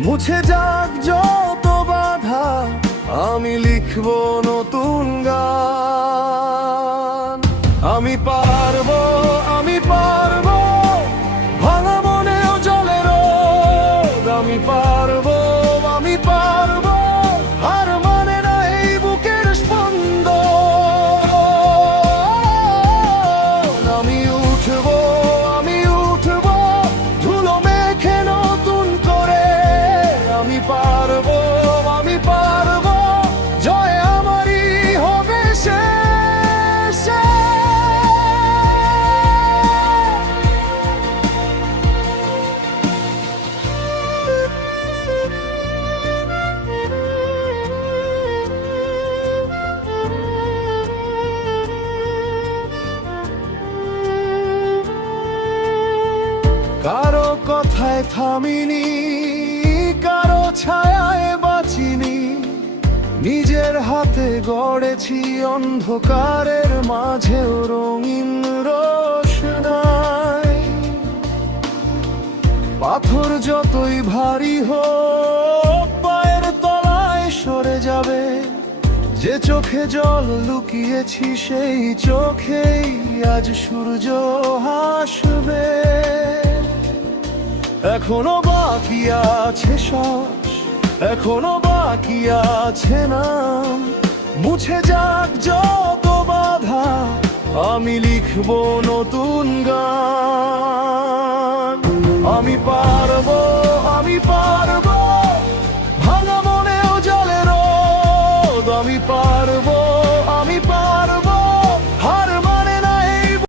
মুছে যাক যত বাধা, আমি লিখব নতুন গান। আমি পারবো, আমি পারবো, ভাঙা মনেও জলে রোদ। আমি পারবো, আমি পারবো, হার মানে না এই বুকের স্পন্দন। আমি উঠবো, আমি উঠবো, ধুলো মেখে নতুন করে। আমি পারবো, আমি পারবো, জয় আমারই হবে শেষ। কারো কথায় থামিনি, কারো ছায়ায় বাঁচিনি, নিজের হাতে গড়েছি অন্ধকারের মাঝেও রঙিন রোশনাই। পাথর যতই ভারী হোক পায়ের তলায় সরে যাবে, যে চোখে জল লুকিয়েছি সেই চোখেই আজ সূর্য হাসবে। এখনো বাকি আছে শ্বাস, এখনো বাকি আছে নাম। মুছে যাক যত বাধা, আমি লিখব নতুন গান।